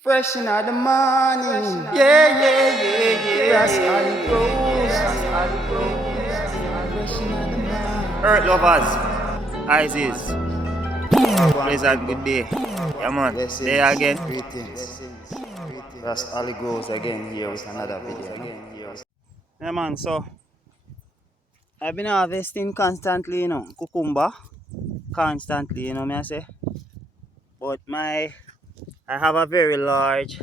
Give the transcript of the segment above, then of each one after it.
Fresh in the morning, yeah, yeah, yeah, yeah. That's how it goes. That's how it goes. Fresh in the morning. Earth lovers, Isis, please have a good day. Yeah, man. There Blessings, again. greetings. That's all it goes again here with another video. No? Yeah, man. So I've been harvesting constantly, cucumber constantly, me I say. But I have a very large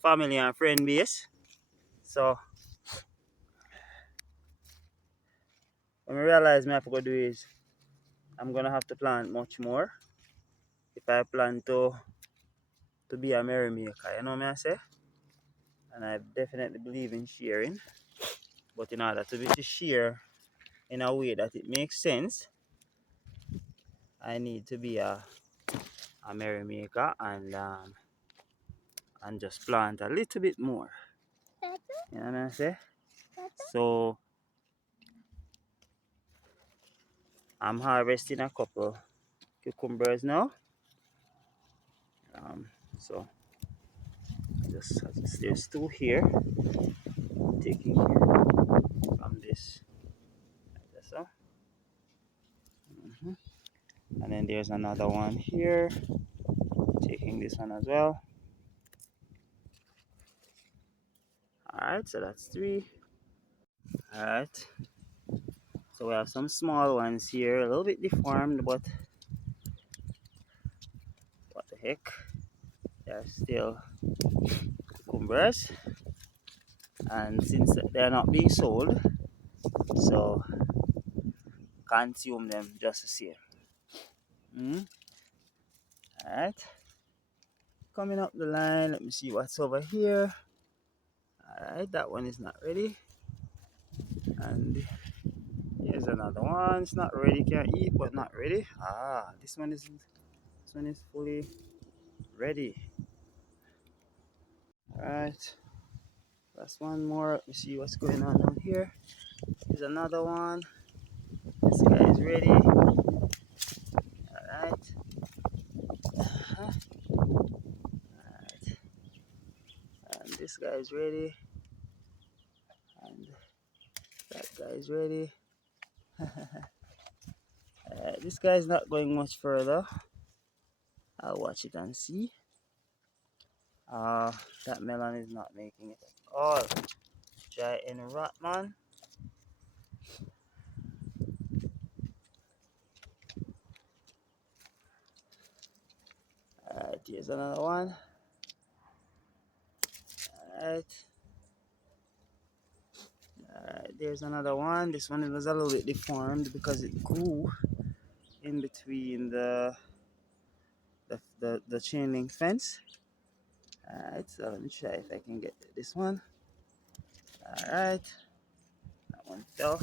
family and friend base. So when I realize me I have to go do is I'm gonna have to plant much more if I plan to be a merrymaker, me I say. And I definitely believe in sharing. But in order to share in a way that it makes sense, I need to be a merrymaker and just plant a little bit more. You know what I say? So I'm harvesting a couple cucumbers now. So just there's two here, taking from this like this, so. And then there's another one here, taking this one as well. Alright, so that's three. Alright, so we have some small ones here, a little bit deformed, but what the heck, they're still cucumbers. And since they're not being sold, so consume them just the same. Alright, coming up the line, let me see what's over here. Alright, that one is not ready. And here's another one. It's not ready, can eat but not ready. This one is fully ready. Alright, that's one more. Let me see what's going on down here. Here's another one. This guy is ready. Alright. Alright. And this guy is ready. And that guy is ready. This guy is not going much further. I'll watch it and see. That melon is not making it at all. Try in rot, man. Alright, here's another one. Alright. Alright, there's another one. This one was a little bit deformed because it grew in between the chain link fence. Alright, so let me try if I can get this one. Alright. That one fell.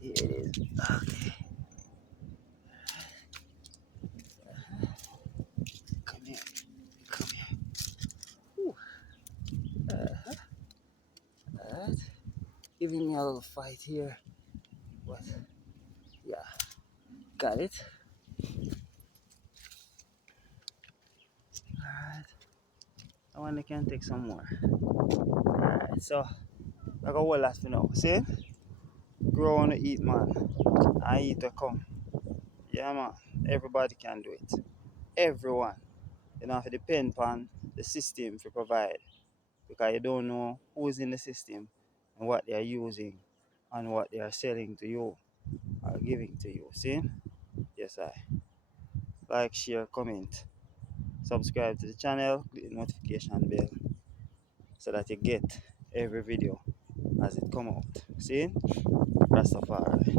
Here it is. Okay. Come here. Come here. Whew. Alright. Giving me a little fight here. But yeah. Got it. Alright. I want to can take some more. Alright, so I got one last for now. See? Grow on to eat, man. I eat to come. Yeah, man. Everybody can do it. Everyone. You don't have to depend on the system to provide. Because you don't know who's in the system and what they are using and what they are selling to you or giving to you. See? Yes, I. Like, share, comment. Subscribe to the channel, click the notification bell so that you get every video as it come out. See? Rastafari.